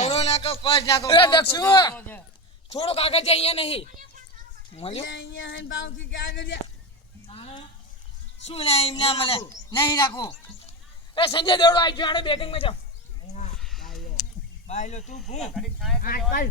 ઓરો નાખો પાસ નાખો એ દક્ષુ થોડો કાગળ છે અહીંયા નહીં મળ્યો અહીંયા હે બાવ કી કાગળ શું ના એમ ના મળે નહીં રાખો એ સંજય દેવડો આવી ગયો આને બેટિંગ માં જાવ બાયલો તું ભૂ આજકાલ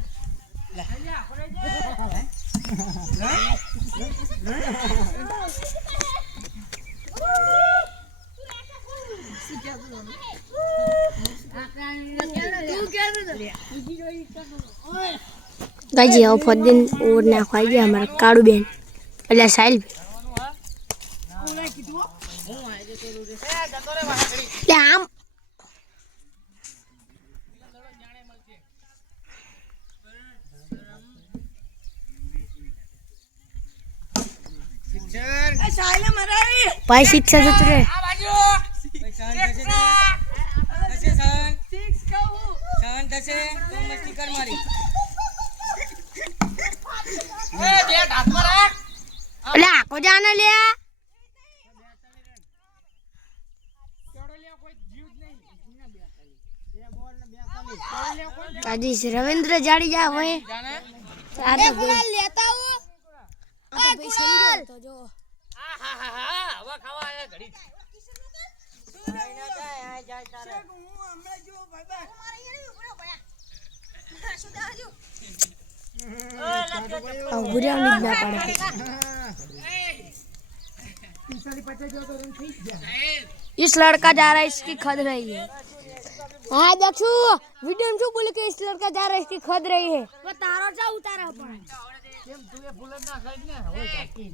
गाजी आओ फदिन और ना खाई गया हमारा काड़ू बेन એટલે સાઈલ લે આમ શિક્ષણ એ સાઈલે મરાવી ભાઈ શિક્ષા જતો રે આ બાજુ સન સિક્સ કહું સન થશે તો મસ્તી કર મારી એ બેટ હાથમાં રાખ એટલે આકો જાને લે કાજી રવિન્દ્ર જાડેજા હોય આ તો ગુલાલ લેતા હું આ તો ભાઈ સમજો તો જો આહાહા હવે ખાવા આયા ઘડી આઈ ના જાય આઈ જાય તારે હું હમણાં જો ભાઈ આ ગુરાની જ ના પાડે इस लड़का जा रहा है इसकी खद रही है हाँ दक्षु वीडियो में जो बोले कि इस लड़का जा रहा है इसकी खद रही है वो तारा सा उतारा पड़ा કેમ તું એ ફૂલ જ ના ખાઈ ને હોય કાકી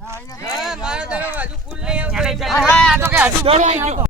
મારા દરવાજો ખુલ્લે આ તો કે હજુ બોલાઈ ગયો